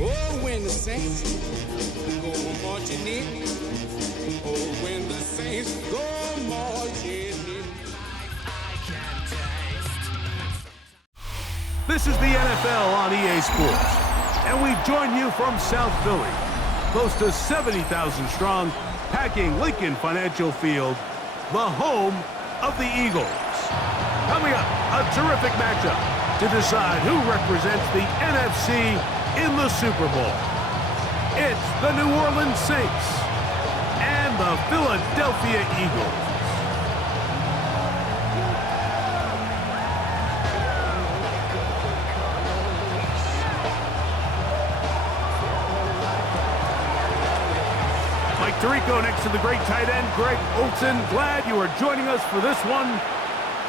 Oh, when the saints go marching in. Oh, when the saints go marching in. This is the NFL on EA Sports, and we join you from South Philly, close to 70,000 strong, packing Lincoln Financial Field, the home of the Eagles. Coming up, a terrific matchup to decide who represents the NFC in the Super Bowl. It's the New Orleans Saints and the Philadelphia Eagles. Mike Tirico next to the great tight end, Greg Olsen. Glad you are joining us for this one.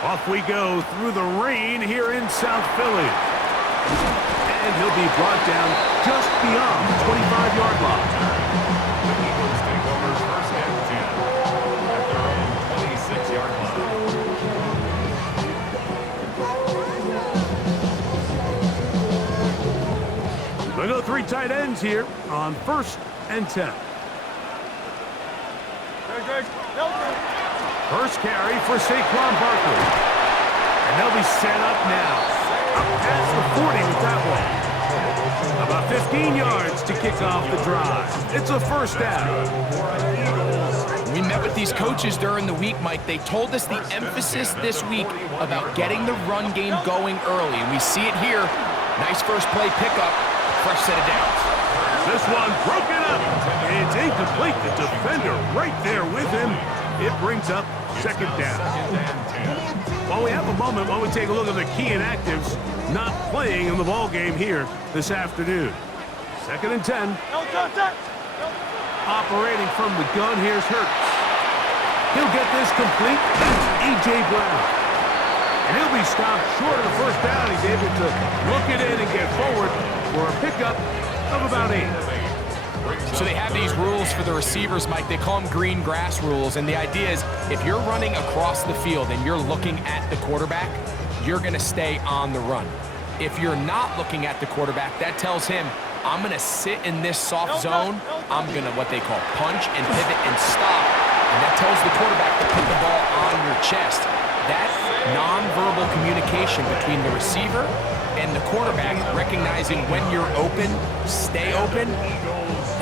Off we go through the rain here in South Philly. And he'll be brought down just beyond the 25-yard line. The Eagles take over first and 10 at their own 26-yard line. We'll go three tight ends here on first and 10. First carry for Saquon Barkley. And they'll be set up now. Up past the 40 with that one. About 15 yards to kick off the drive. It's a first down. We met with these coaches during the week, Mike. They told us the emphasis this week about getting the run game going early. And we see it here. Nice first play pickup. Fresh set of downs. This one broken up. It's incomplete. The defender right there with him. It brings up second down. While we have a moment, while we take a look at the key inactives not playing in the ball game here this afternoon. Second and 10. Operating from the gun, here's Hurts. He'll get this complete. That's A.J. Brown. And he'll be stopped short of the first down. He's able to look it in and get forward for a pickup of about 8. So they have these rules for the receivers, Mike. They call them green grass rules. And the idea is if you're running across the field and you're looking at the quarterback, you're going to stay on the run. If you're not looking at the quarterback, that tells him, I'm going to sit in this soft zone. I'm going to what they call punch and pivot and stop. And that tells the quarterback to put the ball on your chest. That nonverbal communication between the receiver and the quarterback, recognizing when you're open, stay open,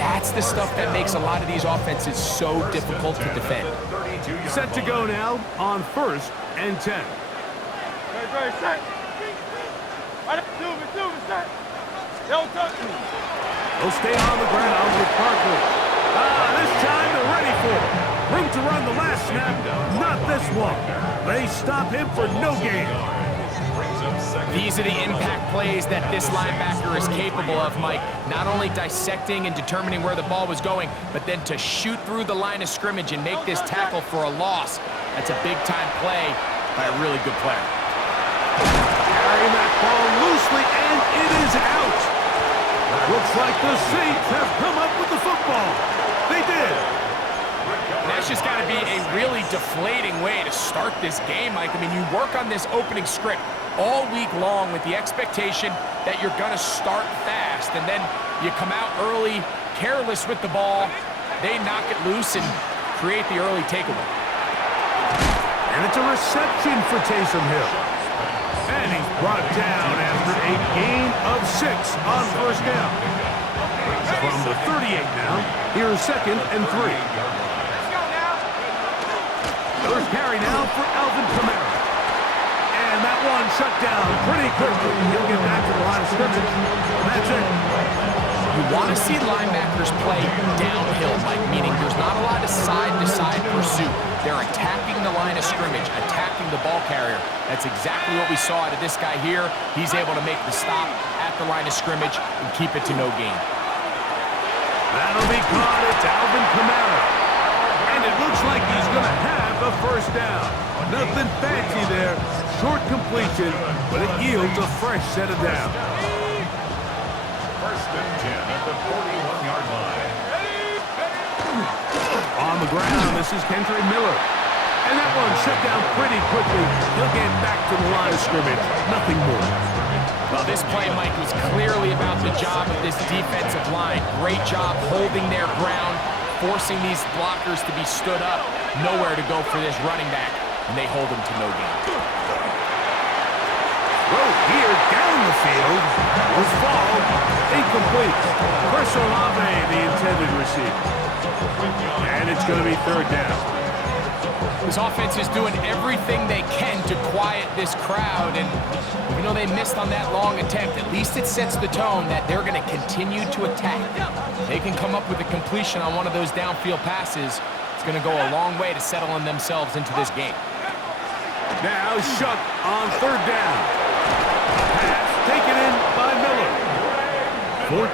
that's the stuff that makes a lot of these offenses so difficult to defend. Set to go now on first and 10. They'll stay on the ground with Barkley. This time they're ready for it. Room to run the last snap, not this one. They stop him for no gain. These are the impact plays that this linebacker is capable of, Mike. Not only dissecting and determining where the ball was going, but then to shoot through the line of scrimmage and make this tackle for a loss. That's a big-time play by a really good player. Carrying that ball loosely, and it is out. Looks like the Saints have come up with the football. They did. And that's just got to be a really deflating way to start this game, Mike. I mean, you work on this opening script all week long with the expectation that you're going to start fast, and then you come out early, careless with the ball. They knock it loose and create the early takeaway. And it's a reception for Taysom Hill. And he's brought down after a gain of 6 on first down. From the 38 now, here's second and 3. First carry now for Alvin Kamara. And that one shut down pretty quickly. He'll get back to the line of scrimmage. And that's it. You want to see linebackers play downhill, Mike, meaning there's not a lot of side-to-side pursuit. They're attacking the line of scrimmage, attacking the ball carrier. That's exactly what we saw out of this guy here. He's able to make the stop at the line of scrimmage and keep it to no gain. That'll be caught. It's Alvin Kamara. And it looks like he's going to have a first down. Nothing fancy there. Short completion, but it yields a fresh set of downs. First and 10 at the 41-yard line. On the ground, this is Kendra Miller. And that one shut down pretty quickly. He'll get back to the line of scrimmage. Nothing more. Well, this play, Mike, was clearly about the job of this defensive line. Great job holding their ground, forcing these blockers to be stood up. Nowhere to go for this running back, and they hold him to no gain. Throw here down the field. Was fall. Incomplete. Chris Olave, the intended receiver. And it's going to be third down. This offense is doing everything they can to quiet this crowd, and you know they missed on that long attempt. At least it sets the tone that they're going to continue to attack. They can come up with a completion on one of those downfield passes. It's going to go a long way to settling themselves into this game. Now Shuck on third down. Pass taken in by Miller.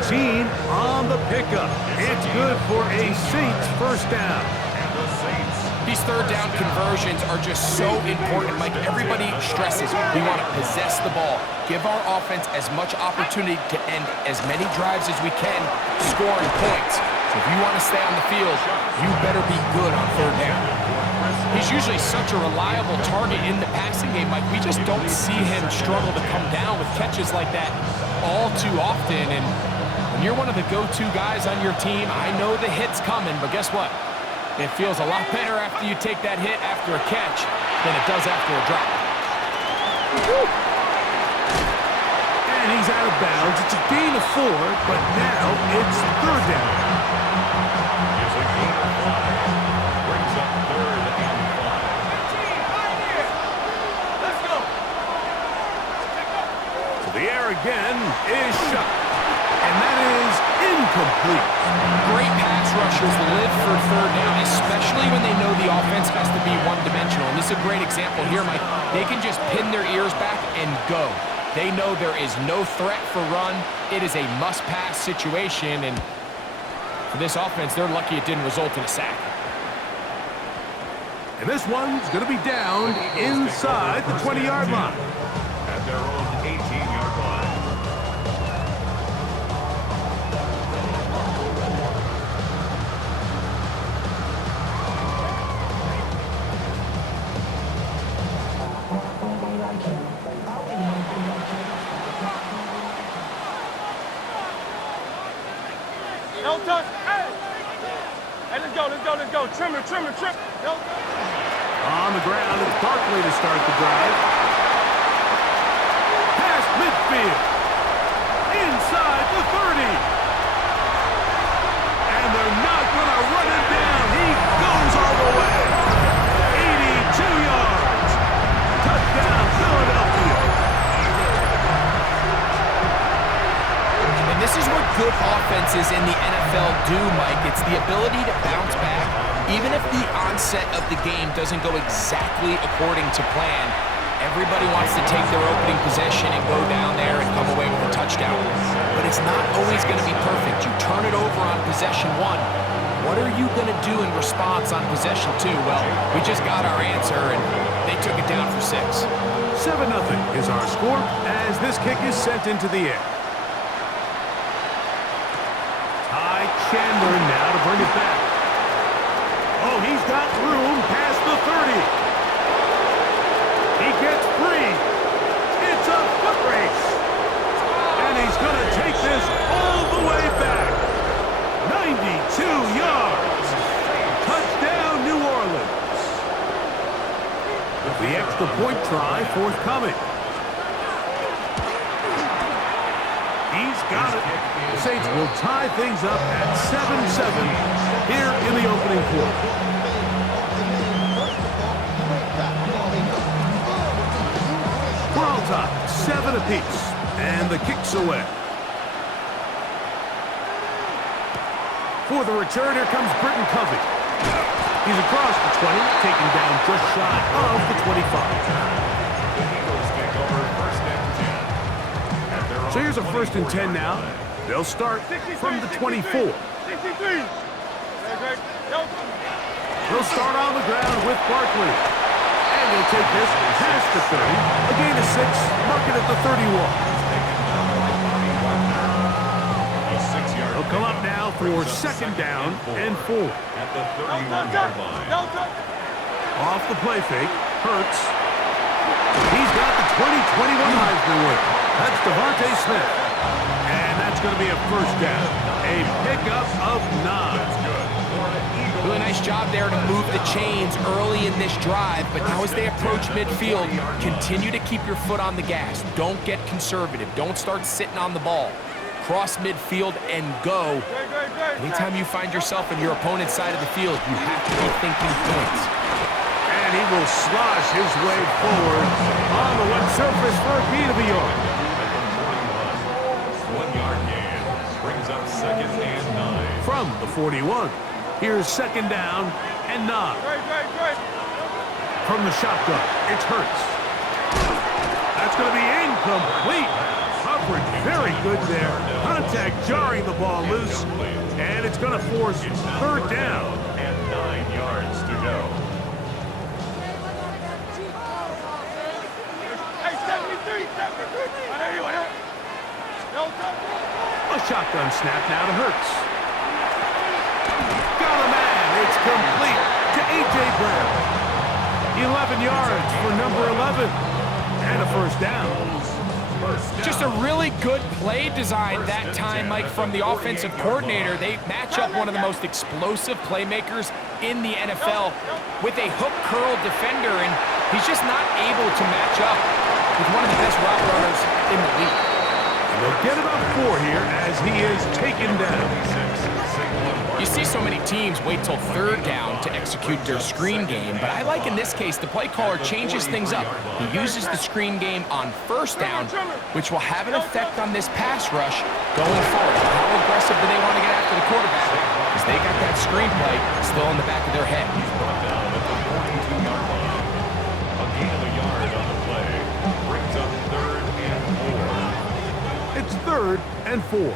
14 on the pickup. It's good for a Saints first down. These third down conversions are just so important. Like everybody stresses, we want to possess the ball, give our offense as much opportunity to end as many drives as we can, scoring points. So if you want to stay on the field, you better be good on third down. He's usually such a reliable target in the passing game. Like we just don't see him struggle to come down with catches like that all too often. And when you're one of the go-to guys on your team, I know the hit's coming, but guess what? It feels a lot better after you take that hit after a catch than it does after a drop. And he's out of bounds. It's a gain of 4, but now it's third down. It's a gain of 5. Brings up third and 5. Let's go. So the air again is shot. And that is incomplete. Great pass rushers live for third down, especially when they know the offense has to be one-dimensional. And this is a great example here, Mike. They can just pin their ears back and go. They know there is no threat for run. It is a must-pass situation, and for this offense, they're lucky it didn't result in a sack. And this one's going to be down inside the 20-yard line. At their own 18-yard line. Don't touch. Hey, let's go. Trim. Don't touch. On the ground, it's Barkley to start the drive. Past midfield. Inside the 30. And they're not going to run him down. He goes all the way. 82 yards. Touchdown, Philadelphia. And this is what good offenses in the NFL do, Mike. It's the ability to bounce back. Even if the onset of the game doesn't go exactly according to plan, everybody wants to take their opening possession and go down there and come away with a touchdown. But it's not always going to be perfect. You turn it over on possession 1. What are you going to do in response on possession 2? Well, we just got our answer, and they took it down for 6. 7-0 is our score as this kick is sent into the air. Ty Chandler now to bring it back. Oh, he's got room past the 30. He gets free. It's a foot race. And he's going to take this all the way back. 92 yards. Touchdown, New Orleans. The extra point try forthcoming. He's got it. The Saints will tie things up at 7-7 here in the opening quarter. We're on top, 7 apiece, and the kick's away. For the return, here comes Britton Covey. He's across the 20, taken down just shy of the 25. So here's a 1st and 10 now. They'll start from the 24. They'll start on the ground with Barkley. And they'll take this past the 30. A gain of 6, mark it at the 31. They'll come up now for 2nd down and 4. At the 31-yard line. Off the play fake, Hurts. He's got the 2021 Heisman winner. That's Devontae Smith. And that's going to be a first down. A pickup of 9. Really nice job there to move the chains early in this drive, but now as they approach midfield, continue to keep your foot on the gas. Don't get conservative. Don't start sitting on the ball. Cross midfield and go. Anytime you find yourself in your opponent's side of the field, you have to be thinking points. And he will slosh his way forward on the wet surface for a gain of a yard. 1-yard gain brings up 2nd and 9. From the 41, here's 2nd down and 9. From the shotgun, it's Hurts. That's going to be incomplete. Coverage very good there. Contact jarring the ball loose, and it's going to force 3rd down. And 9 yards to go. A shotgun snap now to Hurts. Got a man. It's complete to A.J. Brown. 11 yards for number 11. And a first down. Just a really good play design that time, Mike, from the offensive coordinator. They match up one of the most explosive playmakers in the NFL with a hook curl defender, and he's just not able to match up with one of the best route runners in the league. They'll get about 4 here as he is taken down. You see so many teams wait till 3rd down to execute their screen game, but I like in this case the play caller changes things up. He uses the screen game on 1st down, which will have an effect on this pass rush going forward. How aggressive do they want to get after the quarterback? Because they got that screen play still in the back of their head. He's brought down at the 42-yard line. A gain of a yard on the play brings up 3rd and 4. It's 3rd and 4.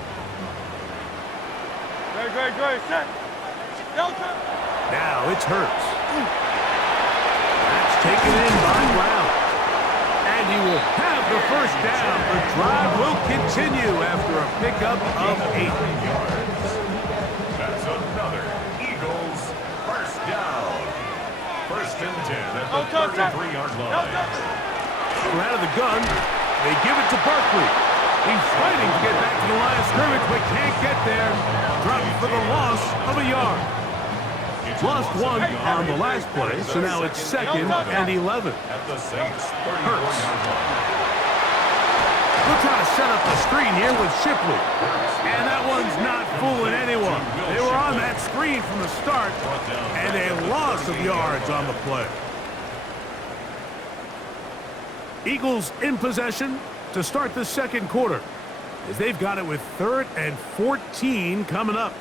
Now it's Hurts. That's taken in by Brown. And he will have the first down. The drive will continue after a pickup of 8 yards. That's another Eagles first down. 1st and 10 at the 33-yard line. Out of the gun, they give it to Barkley. He's fighting to get back to the line of scrimmage, but can't get there. Dropped for the loss of a yard. Lost 1 on the last play, so now it's 2nd and 11. At the Saints 34-yard Hurts. line. We'll try to set up the screen here with Shipley. And that one's not fooling anyone. They were on that screen from the start, and a loss of yards on the play. Eagles in possession to start the 2nd quarter, as they've got it with 3rd and 14 coming up.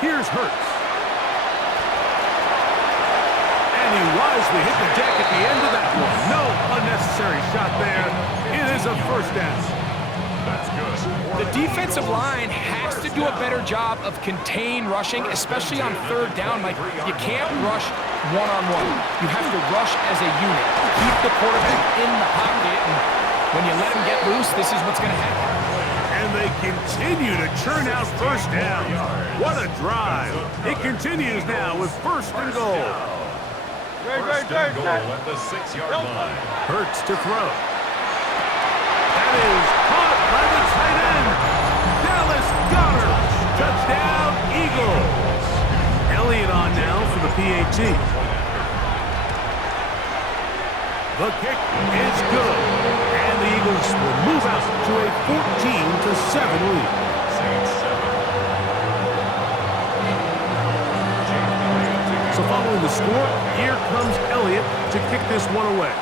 Here's Hurts. And he wisely hit the deck at the end of that one. No unnecessary shot there. It is a first down. That's good. The defensive line has to do a better job of contain rushing, especially on 3rd down. Like, you can't rush one-on-one. You have to rush as a unit. Keep the quarterback in the pocket, and when you let him get loose, this is what's going to happen. And they continue to churn out first down. What a drive. It continues now with 1st and goal. First and goal at the 6-yard line. Hurts to throw. That is caught by the tight end. Dallas Goedert. Touchdown, Eagles. Elliott on now for the PAT. The kick is good. And the Eagles will move out to a 14-7 lead. So following the score, here comes Elliott to kick this one away.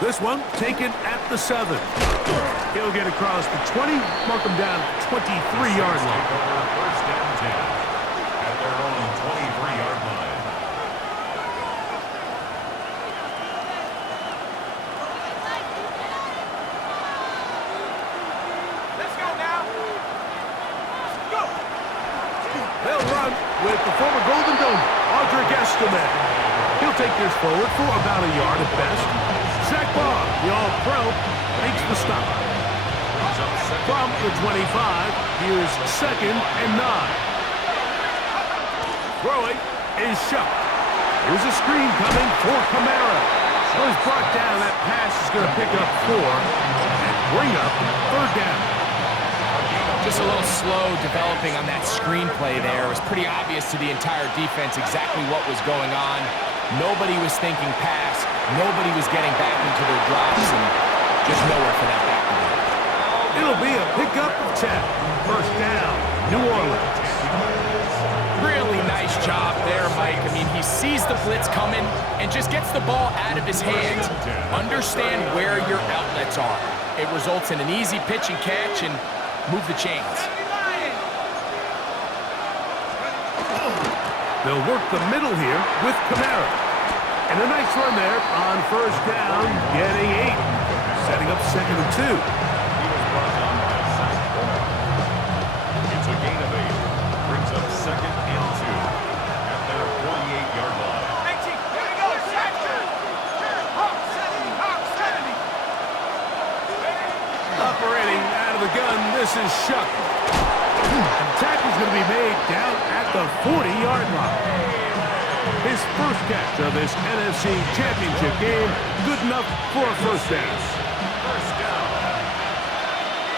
This one taken at the 7. He'll get across the 20, mark him down 23-yard line. First and 10 at their own 23-yard line. They'll run with the former Golden Dome, Audric Estime. He'll take this forward for about a yard at best. Zach Baugh, the All-Pro, makes the stop. Brings up From the 25, here's 2nd and 9. Throwing is Shuck. Here's a screen coming for Kamara. So he's brought down. That pass is going to pick up 4 and bring up 3rd down. Just a little slow developing on that screenplay there. It was pretty obvious to the entire defense exactly what was going on. Nobody was thinking pass. Nobody was getting back into their drops, and just nowhere for that back to go. It'll be a pickup of 10. 1st down, New Orleans. Really nice job there, Mike. I mean, he sees the blitz coming and just gets the ball out of his hands. Understand where your outlets are. It results in an easy pitch and catch and move the chains. They'll work the middle here with Kamara. And a nice run there on 1st down, getting 8. Setting up 2nd and 2. It's a gain of 8. Brings up 2nd and 2 at their 48-yard line. Operating out of the gun, this is Shuck. The tackle's going to be made down at the 40-yard line. His first catch of this NFC Championship game, good enough for a 1st down. 1st down.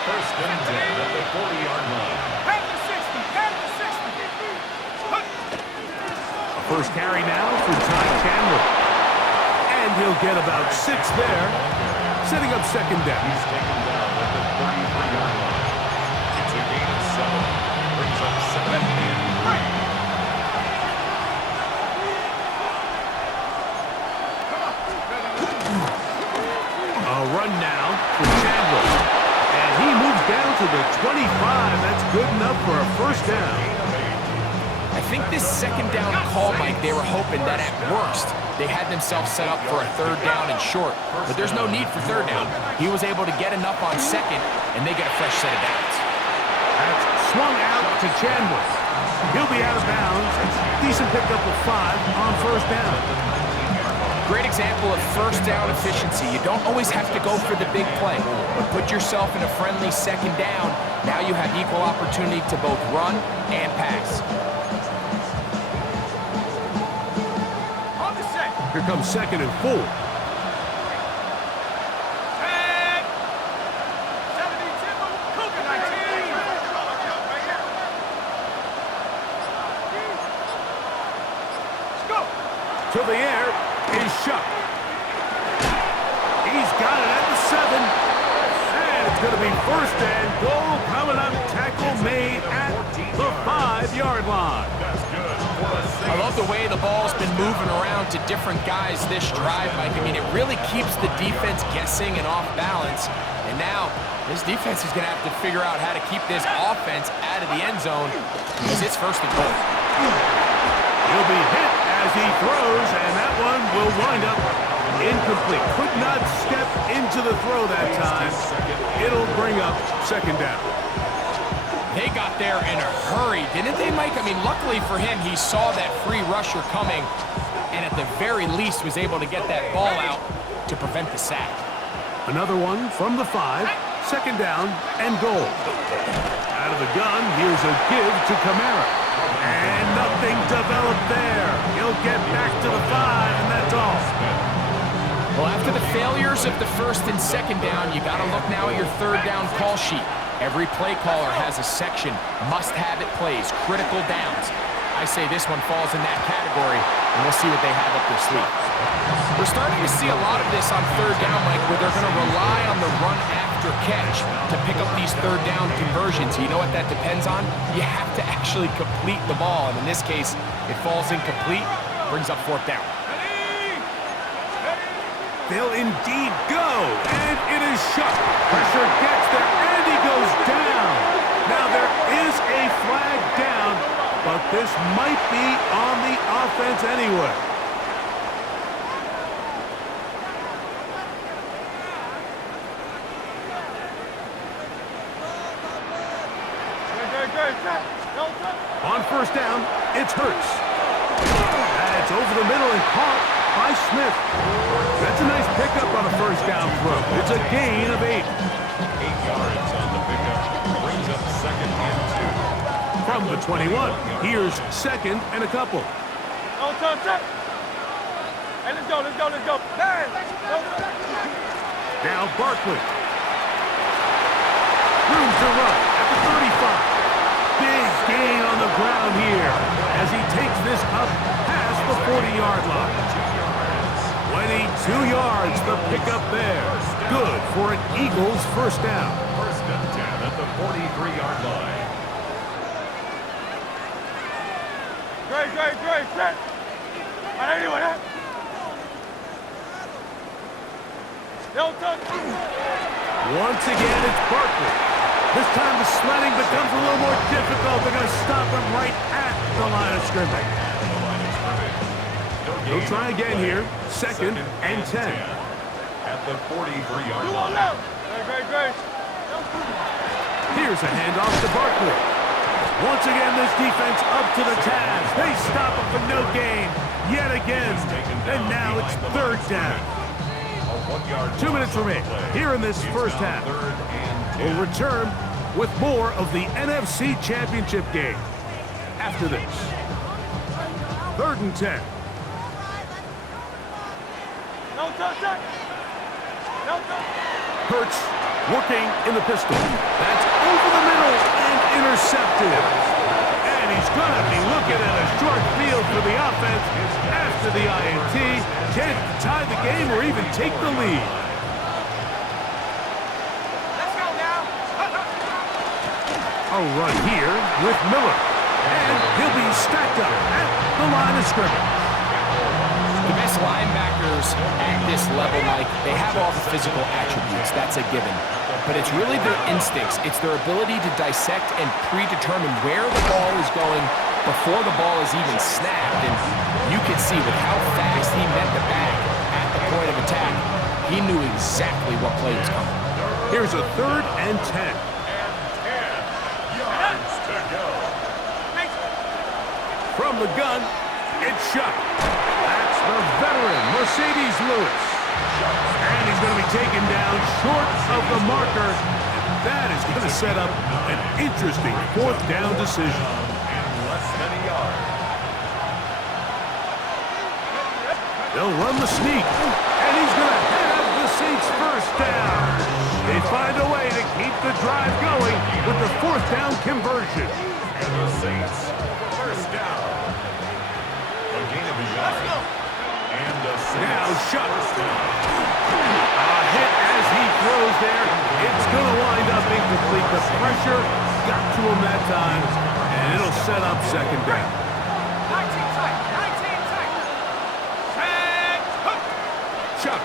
1st and 10 at the 40-yard line. A first carry now for Ty Chandler. And he'll get about 6 there, setting up 2nd down. He's taken down at the 33-yard line. It's a gain of 7. Brings up 2nd and 3. A run now for Chandler. And he moves down to the 25. That's good enough for a 1st down. I think this 2nd down call, Mike, they were hoping that at worst they had themselves set up for a 3rd down and short. But there's no need for 3rd down. He was able to get enough on 2nd, and they get a fresh set of downs. That's swung out to Chandler. He'll be out of bounds. Decent pickup of 5 on 1st down. Great example of 1st down efficiency. You don't always have to go for the big play, but put yourself in a friendly 2nd down. Now you have equal opportunity to both run and pass. Here comes 2nd and 4. To the air is Shuck. He's got it at the 7. And it's going to be 1st and goal coming up. Tackle made at the 5-yard line. I love the way the ball's been moving around to different guys this drive, Mike. I mean, it really keeps the defense guessing and off balance. And now, this defense is going to have to figure out how to keep this offense out of the end zone because it's 1st and goal. He'll be hit as he throws, and that one will wind up incomplete. Could not step into the throw that time. It'll bring up 2nd down. They got there in a hurry, didn't they, Mike? I mean, luckily for him, he saw that free rusher coming, and at the very least was able to get that ball out to prevent the sack. Another one from the 5, 2nd down and goal. Out of the gun, here's a give to Kamara. And nothing developed there. He'll get back to the 5, and that's all. Well, after the failures of the 1st and 2nd down, you got to look now at your 3rd down call sheet. Every play caller has a section, must-have-it plays, critical downs. I say this one falls in that category, and we'll see what they have up their sleeve. We're starting to see a lot of this on 3rd down, Mike, where they're going to rely on the run after catch to pick up these 3rd down conversions. You know what that depends on? You have to actually complete the ball, and in this case, it falls incomplete, brings up 4th down. They'll indeed go, and it is Shuck. Pressure gets there, and he goes down. Now there is a flag down, but this might be on the offense anyway. On 1st down, it's Hurts. That's over the middle and caught by Smith. That's a nice pickup on a 1st down throw. It's a gain of 8. 8 yards on the pickup. second and 2. From the 21, here's second and a couple. No touch, touch. Hey, let's go, let's go, let's go. Hey, Now Barkley. Room to run at the 35. Big gain on the ground here as he takes this up past the 40-yard line. 22 yards, the pickup there. Good for an Eagles first down. First and 10 at the 43-yard line. Great, set. Anyway, that. No touch. Once again, it's Barkley. This time the sledding becomes a little more difficult. They're going to stop him right at the line of scrimmage. They'll try again here. Second and 10. At the 43-yard line. Great. Here's a handoff to Barkley. Once again, this defense up to the task. They stop him for no gain yet again. And now it's third down. 2 minutes remain here in this first half. We'll return with more of the NFC Championship game after this. Third and 10. No touch. Hurts working in the pistol. That's over the middle and intercepted. And he's going to be looking at a short field for the offense after the INT. Can't tie the game or even take the lead. A run here with Miller. And he'll be stacked up at the line of scrimmage. The best linebackers at this level, Mike, they have all the physical attributes. That's a given. But it's really their instincts. It's their ability to dissect and predetermine where the ball is going before the ball is even snapped. And you can see with how fast he met the bag at the point of attack, he knew exactly what play was coming. Here's a third and 10. From the gun, it's Shuck. That's the veteran, Mercedes Lewis. And he's going to be taken down short of the marker. That is going to set up an interesting fourth down decision. Less than a yard. They'll run the sneak. And he's going to have the Saints first down. They find a way to keep the drive going with the fourth down conversion. And the Saints first down. A gain of a yard. And the Saints now Shuck. first down. A hit as he throws there. It's going to wind up incomplete. The pressure got to him that time, and it'll set up second down. 19 tight. Chuck.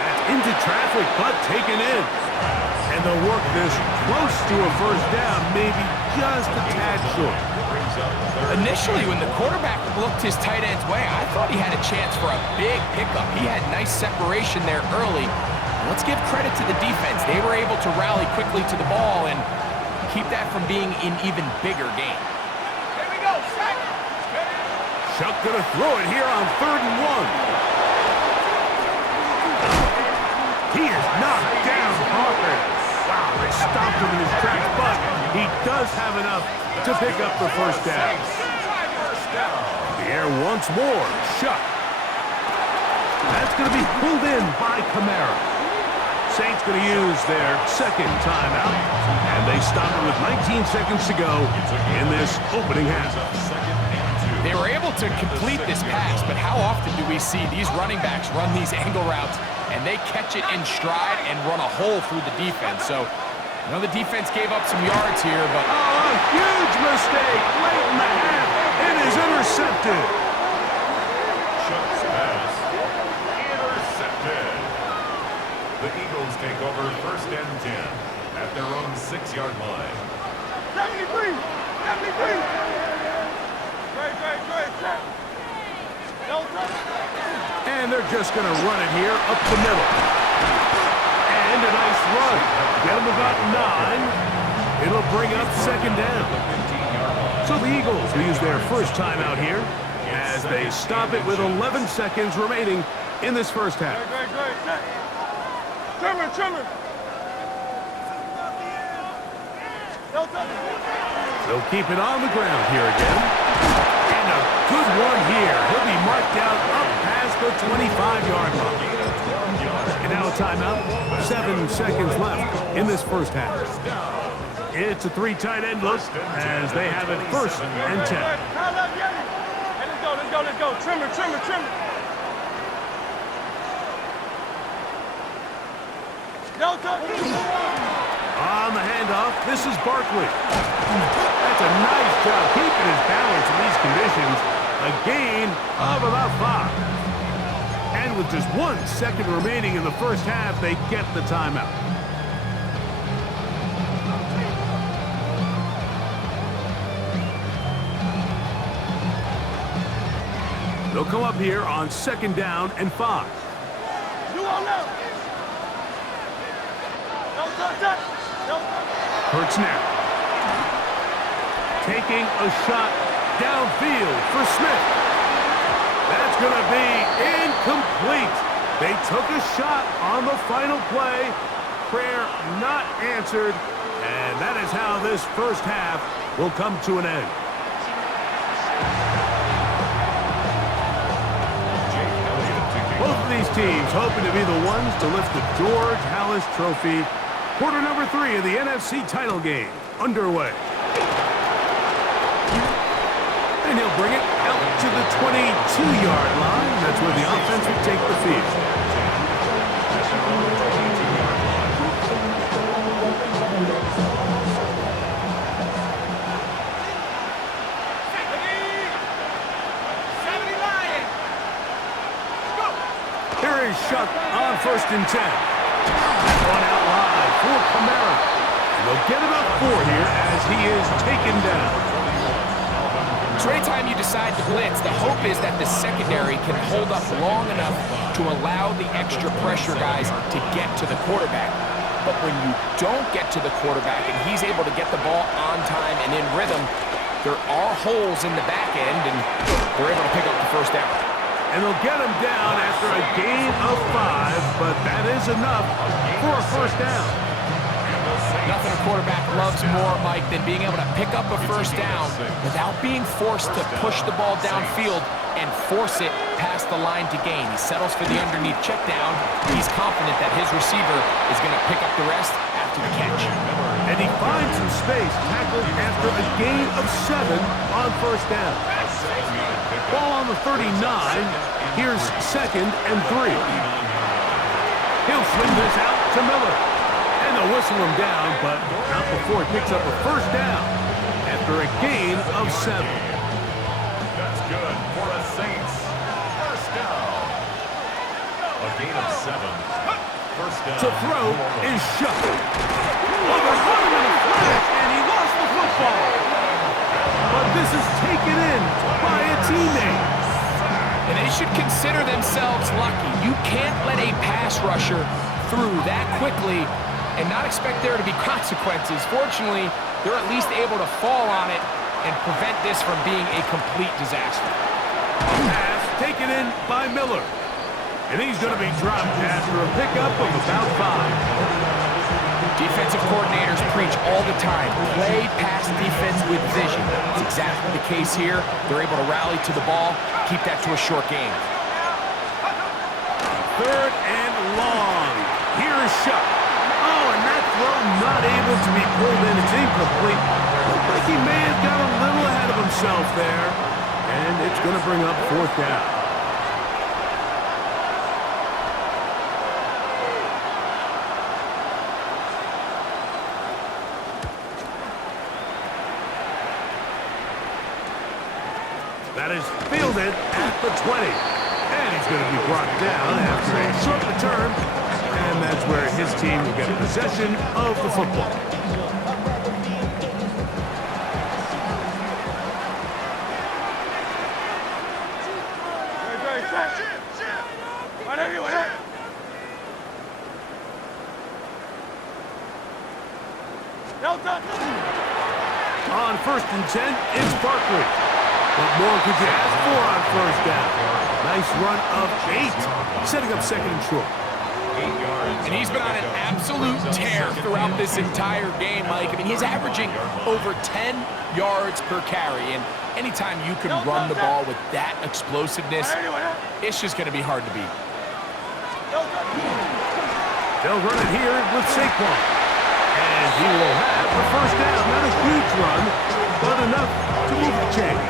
That's into traffic, but taken in. And they'll work this close to a first down, maybe just a tad short. Initially, when the quarterback looked his tight end's way, I thought he had a chance for a big pickup. He had nice separation there early. Let's give credit to the defense. They were able to rally quickly to the ball and keep that from being an even bigger game. Here we go, Shuck. Shuck gonna throw it here on 3rd and 1. He is knocked down, Hawker. Wow, they stopped him in his tracks, but he does have enough to pick up the first down. The air once more, Shuck. That's going to be pulled in by Kamara. Saints going to use their second timeout, and they stop it with 19 seconds to go in this opening half. They were able to complete this pass, but how often do we see these running backs run these angle routes and they catch it in stride and run a hole through the defense? So, I know the defense gave up some yards here, but... Oh, a huge mistake late in the half. It is intercepted. Shuck's pass intercepted. The Eagles take over 1st and 10 at their own 6-yard line. 73. Great, set. No touch. And they're just going to run it here up the middle. And a nice run. Get them about 9. It'll bring up second down. So the Eagles will use their first timeout here as they stop it with 11 seconds remaining in this first half. Great, set. Trimmer. They'll keep it on the ground here again. And a good one here. He'll be marked down up past the 25-yard line. And now a timeout. 7 seconds left in this first half. It's a 3 tight end look as they have it 1st and 10. Hey, let's go. Trim it. On the handoff, this is Barkley. That's a nice job keeping his balance in these conditions. A gain of about 5. And with just 1 second remaining in the first half, they get the timeout. They'll come up here on 2nd down and 5. Hurts now. Taking a shot downfield for Smith. That's going to be incomplete. They took a shot on the final play. Prayer not answered. And that is how this first half will come to an end. Both of these teams hoping to be the ones to lift the George Halas Trophy. Quarter number 3 of the NFC title game underway. And he'll bring it out to the 22-yard line. That's where the offense will take the field. Here is Shuck on 1st and 10. Going out wide for Kamara. And they'll get about 4 here as he is taken down. So anytime you decide to blitz, the hope is that the secondary can hold up long enough to allow the extra pressure guys to get to the quarterback. But when you don't get to the quarterback and he's able to get the ball on time and in rhythm, there are holes in the back end, and they're able to pick up the 1st down. And they'll get him down after a gain of 5, but that is enough for a 1st down. Nothing a quarterback loves more, Mike, than being able to pick up a 1st down without being forced to push the ball downfield and force it past the line to gain. He settles for the underneath check down. He's confident that his receiver is going to pick up the rest after the catch. And he finds some space, tackled after a gain of 7 on 1st down. Ball on the 39. Here's 2nd and 3. He'll swing this out to Miller. And they'll whistle him down, but not before he picks up a 1st down after a gain of 7. That's good for a Saints. 1st down. A gain of 7. 1st down. To throw is Shuck. Oh, they're running in a flash, and he lost the football. But this is taken in by a teammate. And they should consider themselves lucky. You can't let a pass rusher through that quickly and not expect there to be consequences. Fortunately, they're at least able to fall on it and prevent this from being a complete disaster. Pass taken in by Miller. And he's going to be dropped after a pickup of about 5. Defensive coordinators preach all the time, play pass defense with vision. It's exactly the case here. They're able to rally to the ball, keep that to a short game. 3rd and long. Here's Shuck. Oh, and that throw not able to be pulled in. It's incomplete. Looks like he may have got a little ahead of himself there. And it's going to bring up 4th down. That is fielded at the 20. And he's going to be brought down after a short return. And that's where his team will get possession of the football. On 1st and 10, it's Barkley. What more could you ask for on 1st down? Nice run of 8, setting up 2nd and short. And he's been on an absolute tear throughout this entire game, Mike. I mean, he's averaging over 10 yards per carry. And anytime you can run the ball with that explosiveness, it's just going to be hard to beat. They'll run it here with Saquon. And he will have the first down. Not a huge run, but enough to move the chains.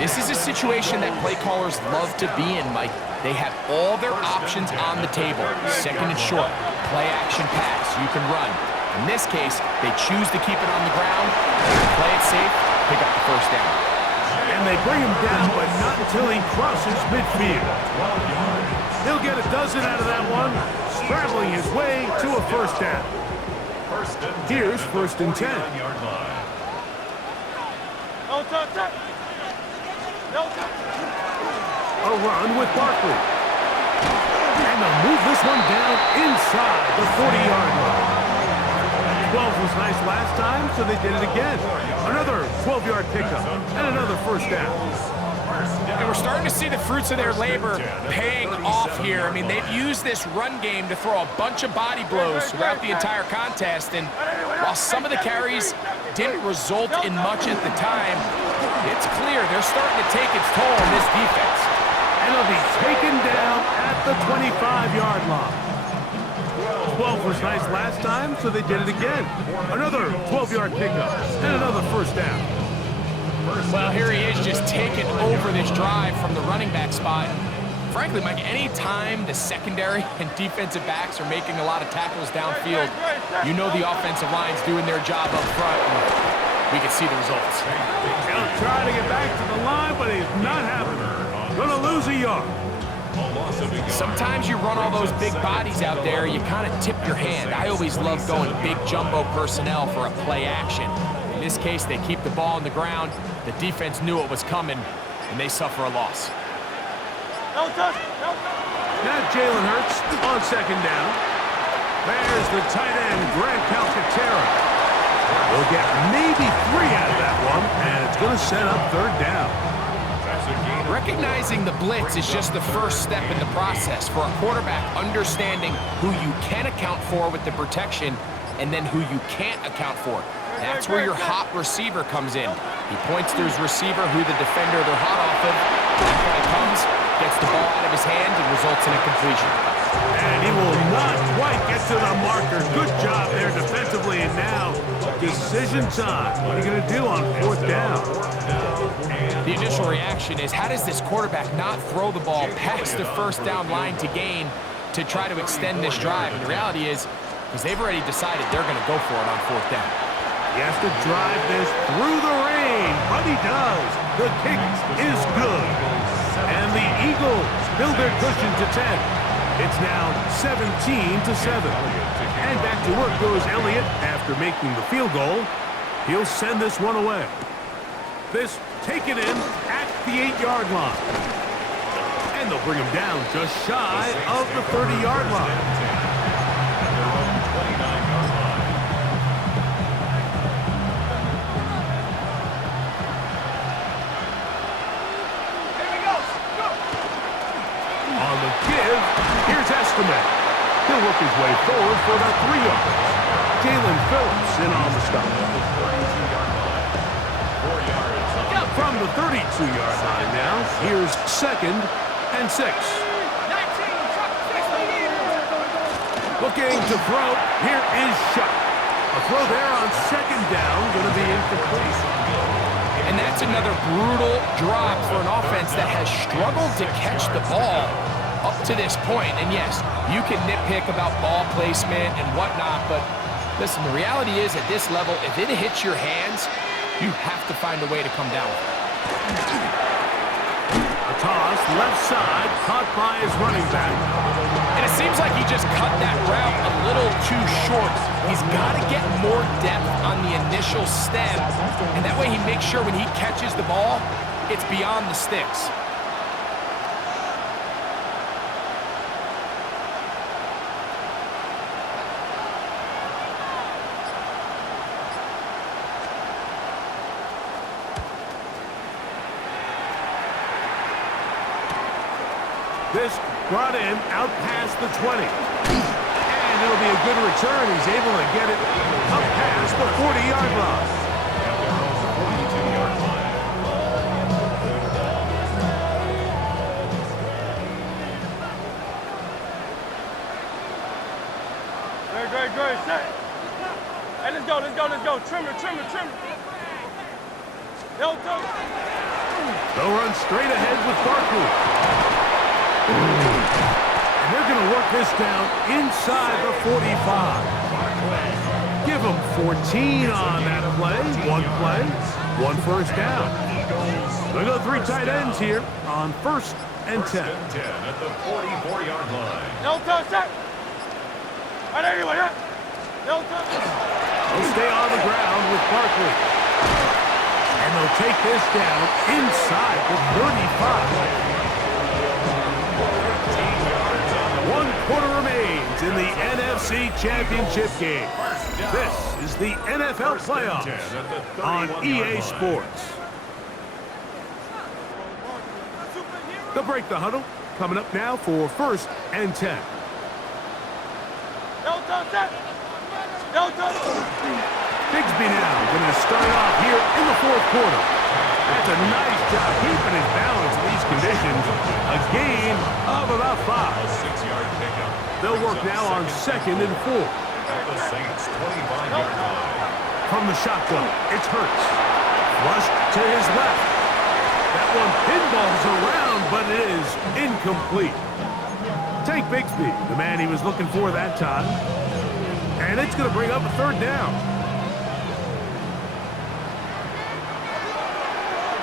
This is a situation that play callers love to be in, Mike. They have all their options on the table. Second and short, play action pass, you can run. In this case, they choose to keep it on the ground, play it safe, pick up the first down. And they bring him down, but not until he crosses midfield. He'll get a dozen out of that one, scrambling his way to a first down. Here's first and 10. A run with Barkley. And they'll move this one down inside the 40-yard line. 12 was nice last time, so they did it again. Another 12-yard pickup and another first down. And we're starting to see the fruits of their labor paying off here. I mean, they've used this run game to throw a bunch of body blows throughout the entire contest. And while some of the carries didn't result in much at the time, it's clear they're starting to take its toll on this defense. And he'll be taken down at the 25-yard line. 12 was nice last time, so they did it again. Another 12-yard pickup and another first down. Well, here he is just taking over this drive from the running back spot. Frankly, Mike, any time the secondary and defensive backs are making a lot of tackles downfield, you know the offensive line's doing their job up front, and we can see the results. He'll try to get back to the line, but he's not happening. Gonna lose a yard. Sometimes you run all those big bodies out there, you kind of tip your hand. I always love going big jumbo personnel for a play action. In this case, they keep the ball on the ground. The defense knew it was coming, and they suffer a loss. Now Jalen Hurts on second down. There's the tight end, Grant Calcaterra. They'll get maybe 3 out of that one, and it's going to set up third down. Recognizing the blitz is just the first step in the process for a quarterback understanding who you can account for with the protection and then who you can't account for. That's where your hot receiver comes in. He points to his receiver who the defender they're hot off of. That guy comes, gets the ball out of his hand, and results in a completion. And he will not quite get to the marker. Good job there defensively, and now decision time. What are you going to do on fourth down? The initial reaction is, how does this quarterback not throw the ball past the first down line to gain to try to extend this drive? And the reality is, because they've already decided they're going to go for it on fourth down. He has to drive this through the rain, but he does. The kick is good. And the Eagles build their cushion to 10. It's now 17-7. And back to work goes Elliott after making the field goal. He'll send this one away. This taken in at the 8-yard line. And they'll bring him down just shy of the 30-yard line. On the give, here's Estimate. He'll work his way forward for about 3 yards. Jalen Phillips in on the stop. From the 32-yard line now, here's 2nd and 6. Looking to throw, here is Shuck. A throw there on 2nd down, going to be incomplete. And that's another brutal drop for an offense that has struggled to catch the ball up to this point. And yes, you can nitpick about ball placement and whatnot, but listen, the reality is at this level, if it hits your hands, you have to find a way to come down with it. A toss, left side, caught by his running back. And it seems like he just cut that route a little too short. He's got to get more depth on the initial step, and that way he makes sure when he catches the ball, it's beyond the sticks. This brought in out past the 20. And it'll be a good return. He's able to get it up past the 40-yard line. Great, set. Hey, let's go. Trim it. They'll run straight ahead with Barkley. And they're going to work this down inside the 45. Give them 14 on that play. One first down. They'll go 3 tight ends here on 1st and 10. At the 44-yard line. No touch, set. Anyway, no touch. They'll stay on the ground with Barkley. And they'll take this down inside the 35. 1 quarter remains in the NFC Championship game. This is the NFL playoffs on EA Sports. They'll break the huddle. Coming up now for 1st and 10. No touch. Bigsby now going to start off here in the 4th quarter. That's a nice job keeping his balance in these conditions. A gain of about 5. 6-yard pickup. They'll work now on 2nd and 4. At the Saints' 25-yard line. From the shotgun, it's Hurts. Flush to his left. That one pinballs around, but it is incomplete. Take Bigsby, the man he was looking for that time. And it's going to bring up a 3rd down.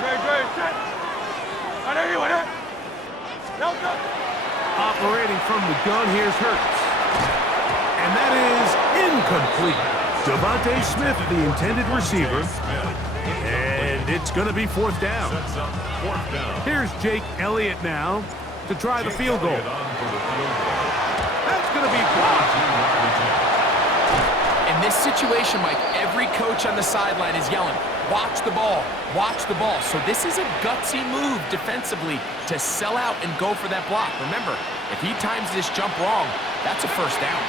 Great, set. Anyway, no touch. Operating from the gun, here's Hurts. And that is incomplete. Devontae Smith, the intended receiver. And it's going to be 4th down. Here's Jake Elliott now to try the field goal. That's going to be blocked. In this situation, Mike, every coach on the sideline is yelling, watch the ball. So this is a gutsy move defensively to sell out and go for that block. Remember, if he times this jump wrong, that's a 1st down.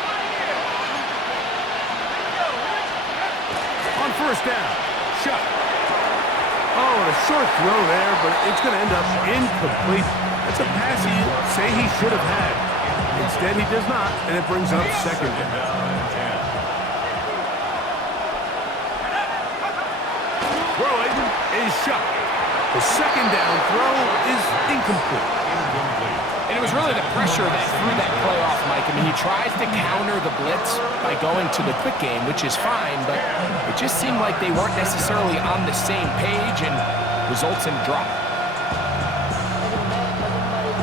On 1st down, shot. Oh, a short throw there, but it's going to end up incomplete. That's a pass he'd say he should have had. Instead, he does not, and it brings up 2nd down. Throwing is shot. The 2nd down throw is incomplete. And it was really the pressure that threw that play off, Mike. I mean, he tries to counter the blitz by going to the quick game, which is fine, but it just seemed like they weren't necessarily on the same page and results in a drop.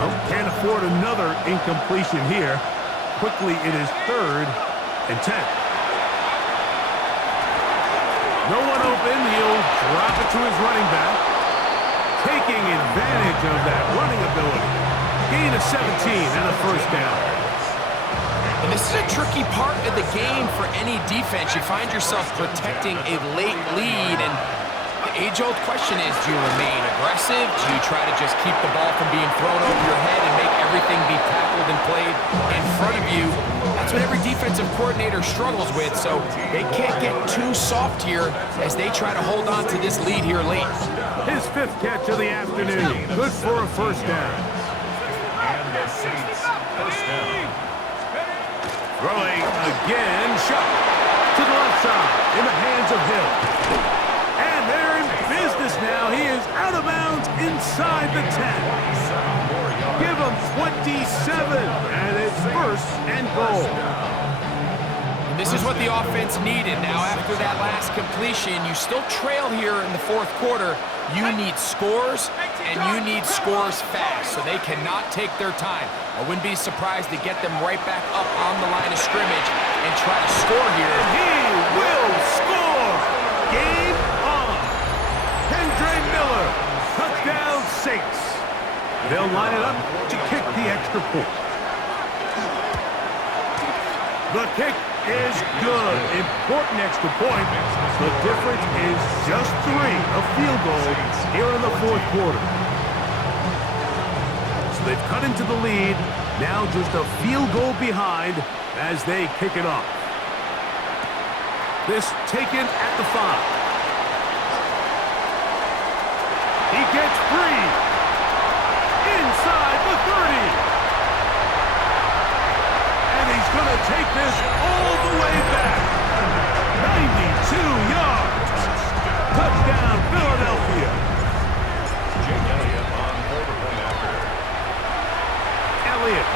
Oh, can't afford another incompletion here. Quickly, it is 3rd and 10. No one open. He'll drop it to his running back. Taking advantage of that running ability. Gain of 17 and a 1st down. And this is a tricky part of the game for any defense. You find yourself protecting a late lead, and the age-old question is, do you remain aggressive? Do you try to just keep the ball from being thrown over your head and make everything be tackled and played in front of you? That's what every defensive coordinator struggles with, so they can't get too soft here as they try to hold on to this lead here late. His 5th catch of the afternoon. Good for a 1st down. And the Saints' 1st down. Throwing again, shot to the left side in the hands of Hill. And they're in business now. He is out of bounds inside the 10. Give him 27, and it's 1st and goal. And this is what the offense needed. Now, after that last completion, you still trail here in the 4th quarter. You need scores, and you need scores fast, so they cannot take their time. I wouldn't be surprised to get them right back up on the line of scrimmage and try to score here. He will score! Game on! Kendre Miller, touchdown Saints. They'll line it up to kick the extra point. The kick is good. Important extra point. The difference is just 3, a field goal here in the 4th quarter. So they've cut into the lead. Now just a field goal behind as they kick it off. This taken at the 5. He gets free. Inside the 30. And he's going to take this all the way back. 92 yards. Touchdown, Philadelphia. Jake Elliott on for the point after. Elliott,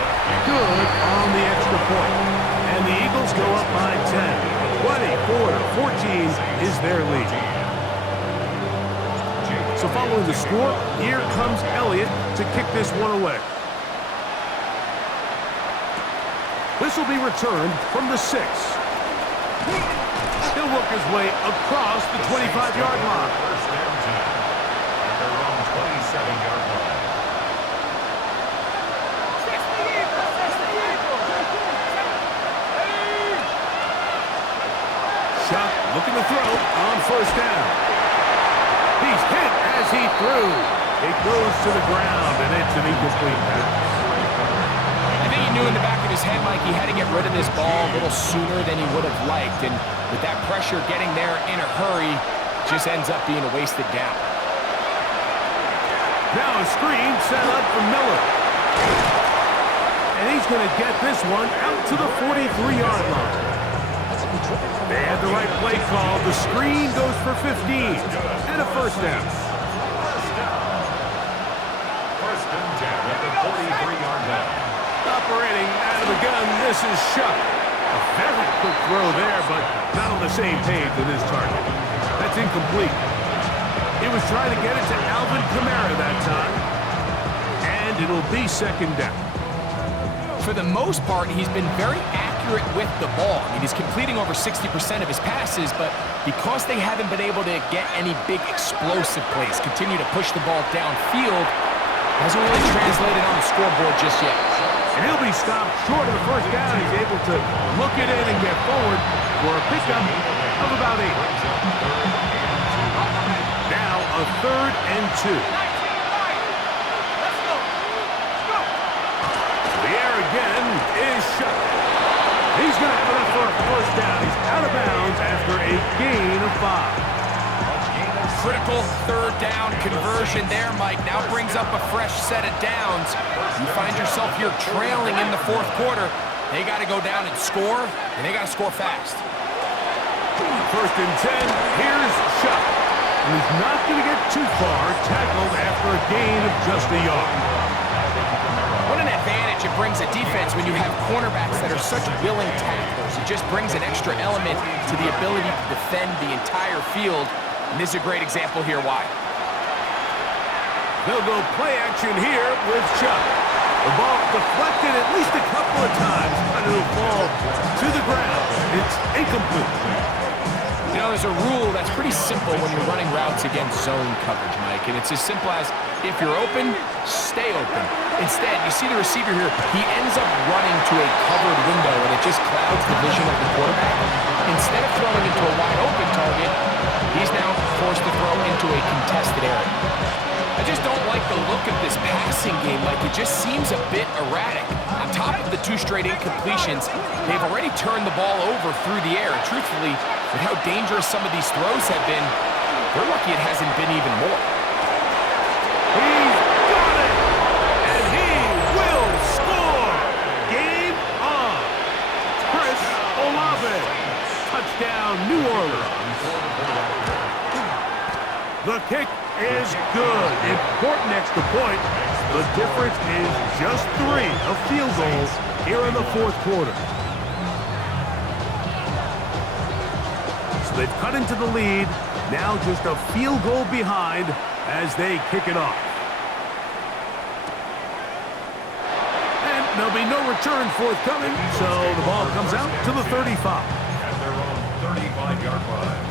good on the extra point. And the Eagles go up by 10. 24-14 is their lead. So following the score, here comes Elliott to kick this one away. This will be returned from the 6. He'll work his way across the 25-yard line. First down 10 at their own 27-yard line. Shuck looking to throw on first down. He's hit as he threw. It goes to the ground, and it's an incomplete pass. I think he knew in the back of his head, Mike, he had to get rid of this ball a little sooner than he would have liked. And with that pressure getting there in a hurry, just ends up being a wasted down. Now a screen set up for Miller. And he's going to get this one out to the 43-yard line. They had the right play call. The screen goes for 15 and a first down. First and 10 at the 43-yard line. Operating out of the gun, this is Shuck. A very quick throw there, but not on the same page with his target. That's incomplete. He was trying to get it to Alvin Kamara that time. And it'll be second down. For the most part, he's been very accurate with the ball. I mean, he's completing over 60% of his passes, but because they haven't been able to get any big explosive plays, continue to push the ball downfield, hasn't really translated on the scoreboard just yet. And he'll be stopped short of the first down. He's able to look it in and get forward for a pickup of about 8. Now a 3rd and 2. The air again is shut. He's going to have it for a first down. He's out of bounds after a gain of 5. Critical 3rd down conversion there, Mike. Now brings up a fresh set of downs. You find yourself here trailing in the 4th quarter. They got to go down and score, and they got to score fast. First and 10. Here's Shuck. And he's not going to get too far. Tackled after a gain of just a yard. What an advantage it brings a defense when you have cornerbacks that are such willing tacklers. It just brings an extra element to the ability to defend the entire field. And this is a great example here why. They'll go play action here with Chuck. The ball deflected at least a couple of times, but it'll fall to the ground. It's incomplete. You know, there's a rule that's pretty simple when you're running routes against zone coverage, Mike. And it's as simple as, if you're open, stay open. Instead, you see the receiver here, he ends up running to a covered window, and it just clouds the vision of the quarterback. Instead of throwing into a wide open target, he's now forced to throw into a contested area. I just don't like the look of this passing game. Like, it just seems a bit erratic. On top of the 2 straight incompletions, they've already turned the ball over through the air. And truthfully, with how dangerous some of these throws have been, they're lucky it hasn't been even more. He's got it! And he will score! Game on! Chris Olave. Touchdown, New Orleans. The kick is good. Important extra point. The difference is just 3 of field goals here in the 4th quarter. So they've cut into the lead. Now just a field goal behind as they kick it off. And there'll be no return forthcoming, so the ball comes out to the 35. At their own 35-yard line.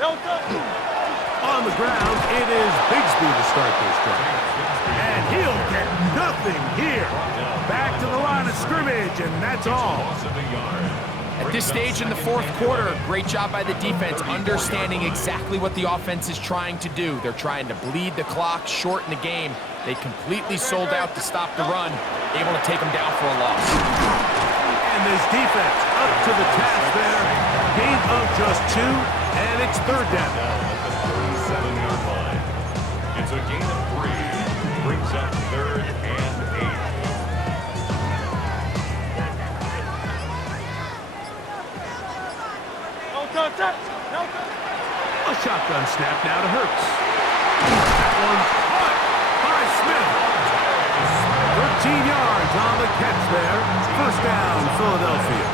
On the ground, it is Bigsby to start this drive. And he'll get nothing here. Back to the line of scrimmage, and that's all. At this stage in the fourth quarter, great job by the defense, understanding exactly what the offense is trying to do. They're trying to bleed the clock, shorten the game. They completely sold out to stop the run, able to take them down for a loss. And this defense up to the task there. Gain of just 2, and it's third down. At the 37-yard line. It's a gain of 3. Brings up 3rd and 8. A shotgun snap now to Hurts. That one caught by Smith. 13 yards on the catch there. First down, Philadelphia.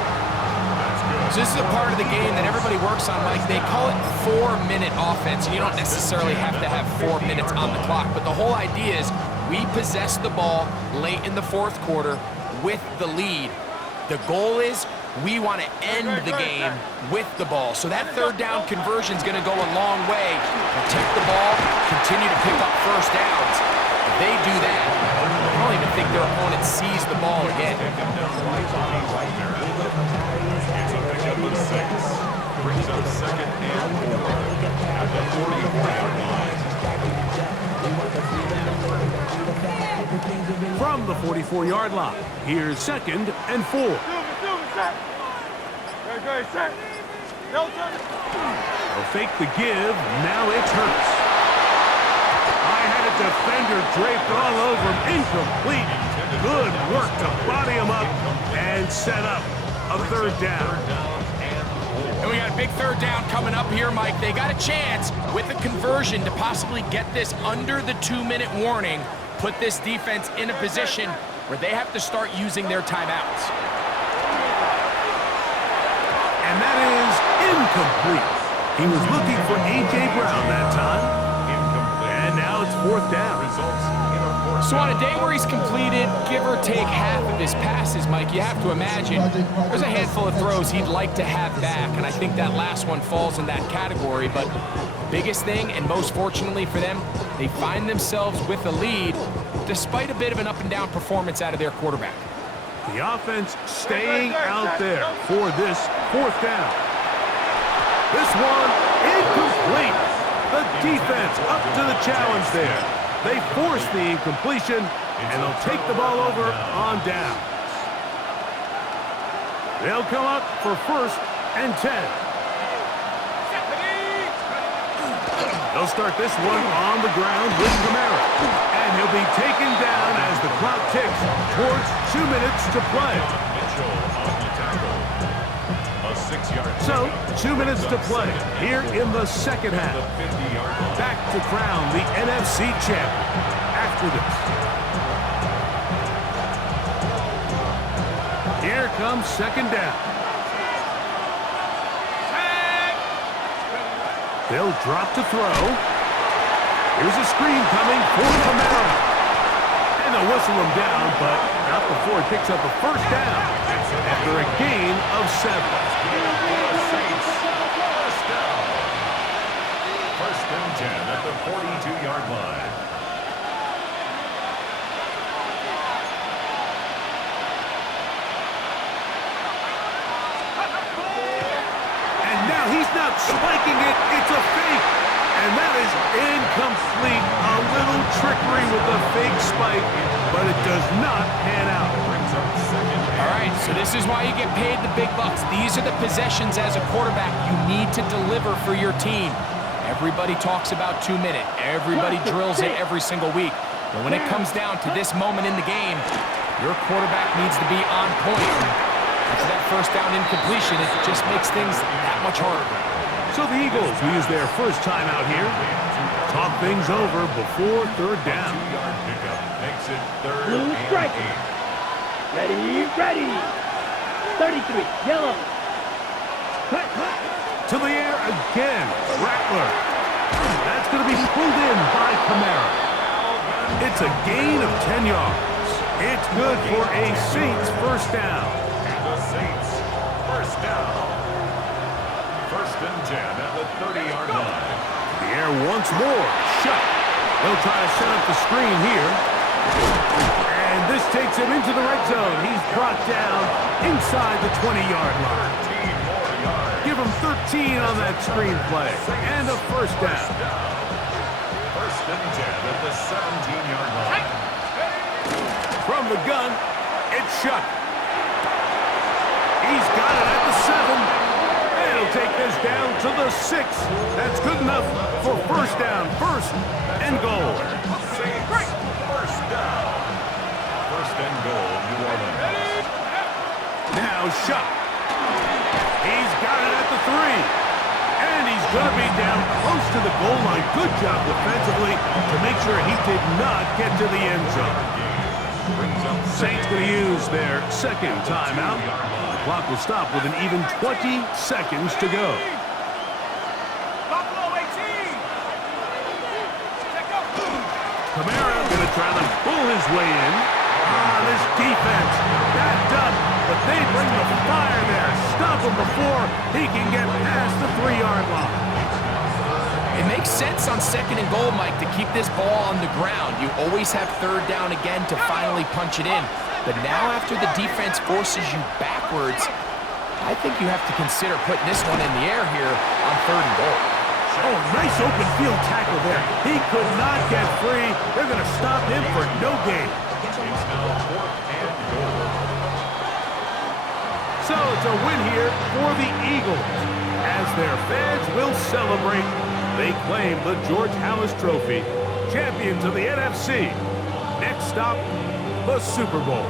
So this is a part of the game that everybody works on, Mike. They call it 4-minute offense. You don't necessarily have to have 4 minutes on the clock, but the whole idea is we possess the ball late in the fourth quarter with the lead. The goal is we want to end the game with the ball. So that third down conversion is going to go a long way. Protect the ball, continue to pick up first downs. If they do that, I don't even think their opponent sees the ball again. It's a pickup of 6. Brings up 2nd and 4 at the 44-yard line. From the 44-yard line, here's 2nd and 4. They'll fake the give. Now it's Hurts. I had a defender draped all over him. Incomplete. Good work to body him up and set up a third down. And we got a big third down coming up here, Mike. They got a chance with a conversion to possibly get this under the 2-minute warning, put this defense in a position where they have to start using their timeouts. And that is incomplete. He was looking for A.J. Brown that time. And now it's fourth down. So on a day where he's completed, give or take half of his passes, Mike, you have to imagine there's a handful of throws he'd like to have back, and I think that last one falls in that category. But biggest thing, and most fortunately for them, they find themselves with a lead despite a bit of an up-and-down performance out of their quarterback. The offense staying out there for this fourth down. This one incomplete. The defense up to the challenge there. They force the incompletion, and they'll take the ball over on downs. They'll come up for 1st and 10. They'll start this one on the ground with Kamara. And he'll be taken down as the clock ticks towards 2 minutes to play. So, 2 minutes to play here in the second half. Back to crown the NFC champion after this. Here comes second down. They'll drop to throw. Here's a screen coming for Kamara. And they'll whistle him down, but not before he picks up a first down after a gain of 7. First and 10 at the 42-yard line. And now he's not spiking it, it's a fake. And that is incomplete. A little trickery with the fake spike, but it does not pan out. All right, so this is why you get paid the big bucks. These are the possessions as a quarterback you need to deliver for your team. Everybody talks about 2 minutes. Everybody drills it every single week. But when it comes down to this moment in the game, your quarterback needs to be on point. After that first down incompletion, it just makes things that much harder. So the Eagles use their first time out here. Talk things over before third down. 2-yard pickup makes it 3rd and 8. Ready. 33, yellow. Cut. To the air again, Rattler. That's going to be pulled in by Kamara. It's a gain of 10 yards. It's good for a Saints first down. And the Saints first down. First First and 10 at the 30-yard line. The air once more. Shut. They'll try to set up the screen here. And this takes him into the red zone. He's brought down inside the 20-yard line. 13 more yards. Give him 13 on that screen play. And a first down. First and 10 at the 17-yard line. From the gun, it's Shuck. He's got it at the 7. And he'll take this down to the 6. That's good enough for first down. First and goal. Saints, first down. First and goal, New Orleans. Now Shuck. He's got it at the 3. And he's going to be down close to the goal line. Good job defensively to make sure he did not get to the end zone. Saints going to use their second timeout. The clock will stop with an even 20 seconds to go. Kamara going to try to pull his way in. This defense backed up, but they bring the fire there. Stop him before he can get past the 3-yard line. It makes sense on second and goal, Mike, to keep this ball on the ground. You always have third down again to finally punch it in. But now after the defense forces you backwards, I think you have to consider putting this one in the air here on third and goal. Oh, nice open field tackle there. He could not get free. They're going to stop him for no gain. It's now fourth and goal. So it's a win here for the Eagles. As their fans will celebrate, they claim the George Halas Trophy, champions of the NFC. Next stop, the Super Bowl.